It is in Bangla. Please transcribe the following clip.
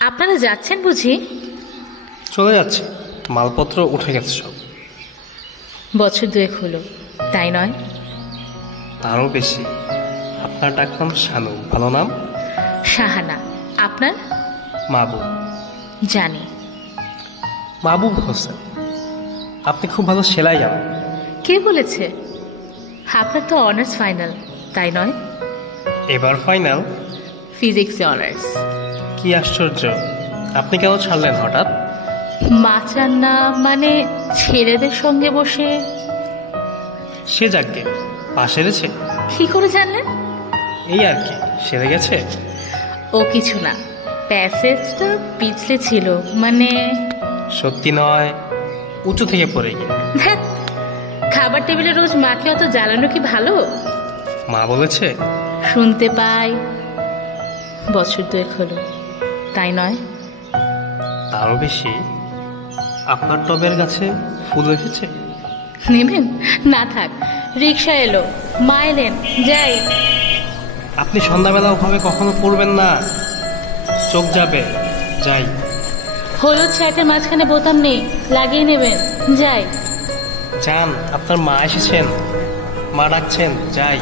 আপনারা যাচ্ছেন বুঝি? চলে যাচ্ছে, মালপত্র উঠে গেছে সব। বছর দুয়েক হলো, তাই নয়? তারও বেশি। আপনার ডাকনাম শানু, ভালো নাম? শাহানা। আপনার? মাহবুব। জানি। মাহবুব হোসেন। আপনি খুব ভালো সেলাই জানেন। কে বলেছে? আপনার তো অনার্স ফাইনাল, তাই নয়? এবার ফাইনাল? ফিজিক্সে অনার্স। কি আশ্চর্য, আপনি কেন ছাড়লেন হঠাৎ? মাছ রান্না মানে ছেলেদের সঙ্গে বসে। সে যাকে পা সেরেছে। কি করে জানলেন? এই আর কি, সেরে গেছে। ও কিছু না, প্যাসেজটা পিছলে ছিল, মানে। সত্যি নয়, উঁচু থেকে পড়ে গিয়ে। ধ্যাৎ, খাবার টেবিলে রোজ মাকে অত জ্বালানো কি ভালো? মা বলেছে? শুনতে পাই। বছর দুয়েক হলো, তাই নয়? তারও বেশি। আপনার টবের গাছে ফুল এসেছে? নেবেন? না থাক, রিক্সা এলো, মা এলেন, যাই। আপনি সন্ধ্যাবেলা ওভাবে কখনো পড়বেন না, চোখ যাবে। যাই। হলুদ শার্টের মাঝখানে বোতাম নেই, লাগিয়ে নেবেন, যাই। যান, আপনার মা এসেছেন, মা ডাকছেন, যাই।